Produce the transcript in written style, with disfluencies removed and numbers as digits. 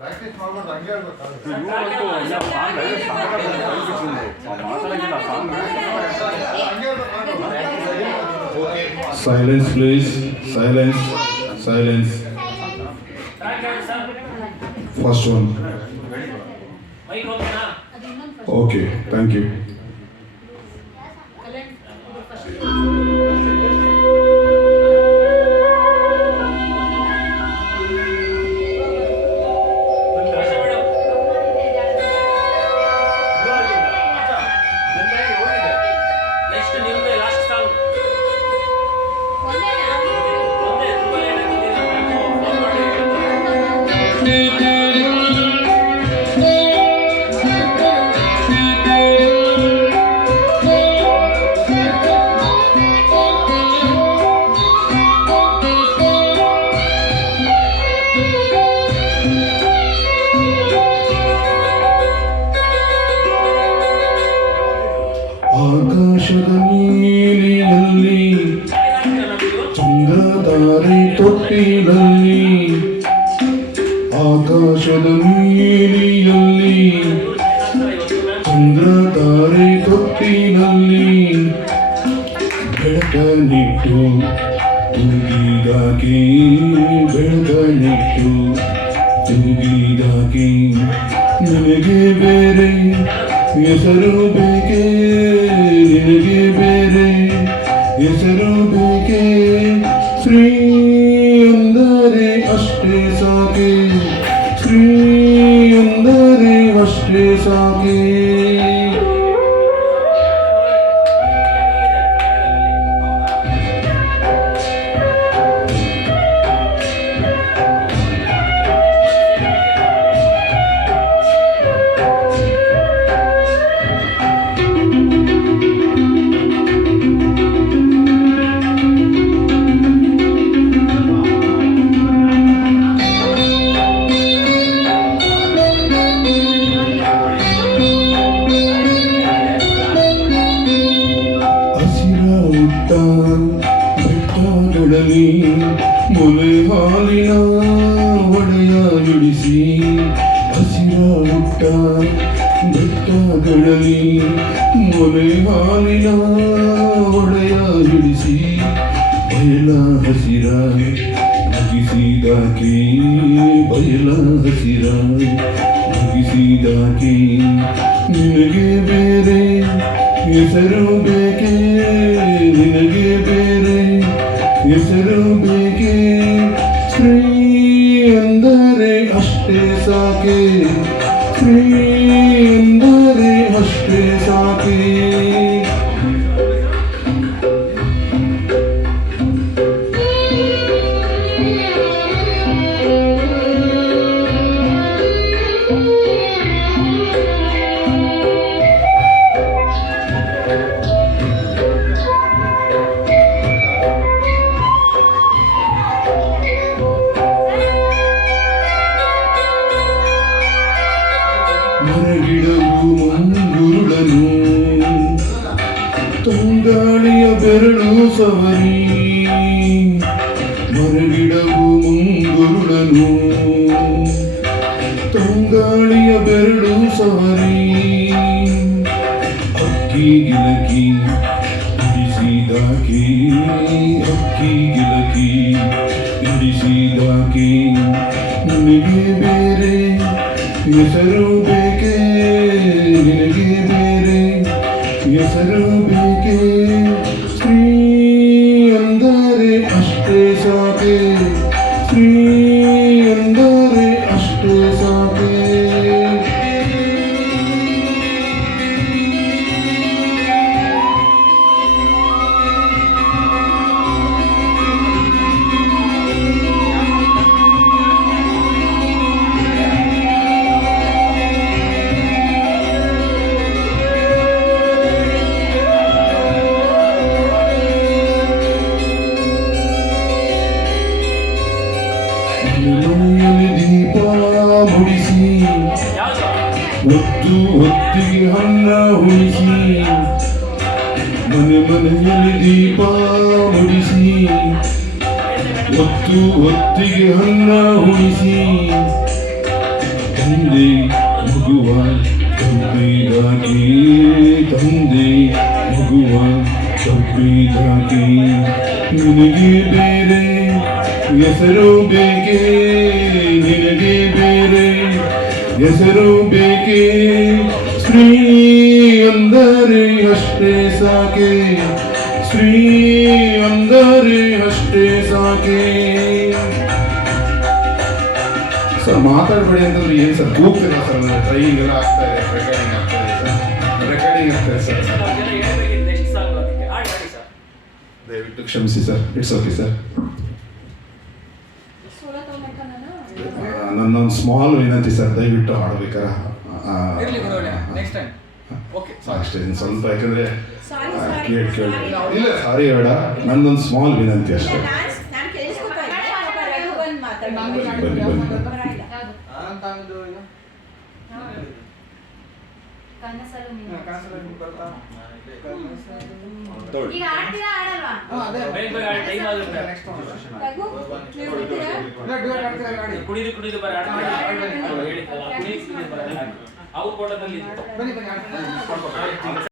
Practice ಮಾಡ್ಬಾರ್ದು, ಹಂಗೆ ಹೇಳ್ಬೇಕು. Silence, please. Silence. Silence. First one. Okay, thank you. ಆಕಾಶದ ನೀಲಿಯಲ್ಲಿ ಚಂದ್ರತಾರೆ ತೊಟ್ಟಿಲಲ್ಲಿ, ಆಕಾಶದ ನೀಲಿಯಲ್ಲಿ ಚಂದ್ರತಾರೆ ತೊಟ್ಟಿಲಲ್ಲಿ, ಬೆಳಕನಿಟ್ಟು ತೂಗಿದಾಗೆ ಬೆಳಕನಿಟ್ಟು ತೂಗಿದಾಗೆ, ನಿನಗೆ ಬೇರೆ ಹೆಸರು ಬೇಕೆ, ನಿನಗೆ ಬೇರೆ ಹೆಸರು ಬೇಕೆ, ಶ್ರೀ ಅಂದರೆ ಅಷ್ಟೇ ಸಾಕೆ, ಶ್ರೀ ಅಂದರೆ ಅಷ್ಟೇ ಸಾಕೆ. ಬೆಟ್ಟಗಳಲ್ಲಿ ಮೊಲೆ ಹಾಲಿನ ಒಡೆಯ ಇಳಿಸಿ, ಹಸಿರ ಹುಟ್ಟ ಬೆಟ್ಟಗಳಲ್ಲಿ ಮೊಲೆ ಹಾಲಿನ ಒಡೆಯ ಇಳಿಸಿ, ಬಯಲ ಹಸಿರ ಮುಗಿಸಿದಾಕೆ, ಬಯಲ ಹಸಿರ ಮುಗಿಸಿದಾಕೆ, ನಿನಗೆ ಬೇರೆ ಹೆಸರು ಬೇಕೆ, ನಿನಗೆ ಬೇರೆ ಹೆಸರು ಬೇಕೆ, ಶ್ರೀ ಅಂದರೆ ಅಷ್ಟೇ ಸಾಕೆ, ಶ್ರೀ ಅಂದರೆ ಅಷ್ಟೇ ಸಾಕೆ. ಮರಗಿಡವು ಮುಂಗುರುಳನು ತಂಗಾಳಿಯ ಬೆರಳು ಸವರಿ, ಮರಗಿಡವು ಮುಂಗುರುಳನು ತಂಗಾಳಿಯ ಬೆರಳು ಸವರಿ, ಅಕ್ಕಿ ಗಿಲಕಿ ಇಡಿಸಿದಾಕೆ, ಅಕ್ಕಿ ಗಿಲಕಿ ಇಡಿಸಿದಾಕೆ, ನಿನಗೆ ಬೇರೆ ಹೆಸರು ಬೇಕೆ, ನಿನಗೆ ಬೇರೆ ಹೆಸರು ಬೇಕೆ, ಶ್ರೀ ಅಂದರೆ ಅಷ್ಟೇ ಸಾಕೆ, ಶ್ರೀ ಅಂದರೆ ಅಷ್ಟೇ ಸಾಕೆ. ಮನೆಯಲ್ಲಿ ದೀಪ ಮುಡಿಸಿ, ಹೊತ್ತು ಹೊತ್ತಿಗೆ ಅನ್ನ ಉಳಿಸಿ, ಮನೆಯಲ್ಲಿ ದೀಪ ಮುಡಿಸಿ, ಹೊತ್ತು ಹೊತ್ತಿಗೆ ಅನ್ನ ಉಳಿಸಿ, ತಂದೆ ಮಗುವ ತಬ್ಬಿದಾಗಿ ತಂದೆ ಮಗುವ ತಬ್ಬಿದಾಗಿ ನಿನಗೆ ಬೇರೆ ಹೆಸರು ಬೇಕೆ ನಿನಗೆ ಬೇರೆ ಹೆಸರು ಬೇಕೆ ಶ್ರೀ ಅಂದರೆ ಅಷ್ಟೇ ಸಾಕೆ ಶ್ರೀ ಅಂದರೆ ಅಷ್ಟೇ ಸಾಕೆ ಸರ್ ಮಾತಾಡಬೇಡಿ ಅಂತಂದ್ರೆ ಏನು ಸರ್ ಕೂಗ್ತಿಲ್ಲ ಸರ್ ಟ್ರೈನಿಂಗ್ ಎಲ್ಲ ಆಗ್ತಾ ಇದೆ ರೆಕಾರ್ಡಿಂಗ್ ಆಗ್ತಾ ಇದೆ ಸರ್ ರೆಕಾರ್ಡಿಂಗ್ ಆಗ್ತಾ ಇದೆ ಸರ್ ದಯವಿಟ್ಟು ಕ್ಷಮಿಸಿ ಸರ್ ಇಟ್ಸ್ ಓಕೆ ಸರ್ ನನ್ನೊಂದು ಸ್ಮಾಲ್ ವಿನಂತಿ ಸರ್ ದಯವಿಟ್ಟು ಹಾಡಬೇಕಾರ ಅಷ್ಟೇ ಸ್ವಲ್ಪ ಯಾಕಂದ್ರೆ ಕೇಳಿ ಇಲ್ಲ ಸಾರಿ ಬೇಡ ನನ್ನೊಂದು ಸ್ಮಾಲ್ ವಿನಂತಿ ಅಷ್ಟೇ ಬನ್ನಿ ಈಗ ಆಡ್ತೀರಾ ಆಡಲ್ವಾ? ಕುಣಿದು ಬರ ಅವ್ರ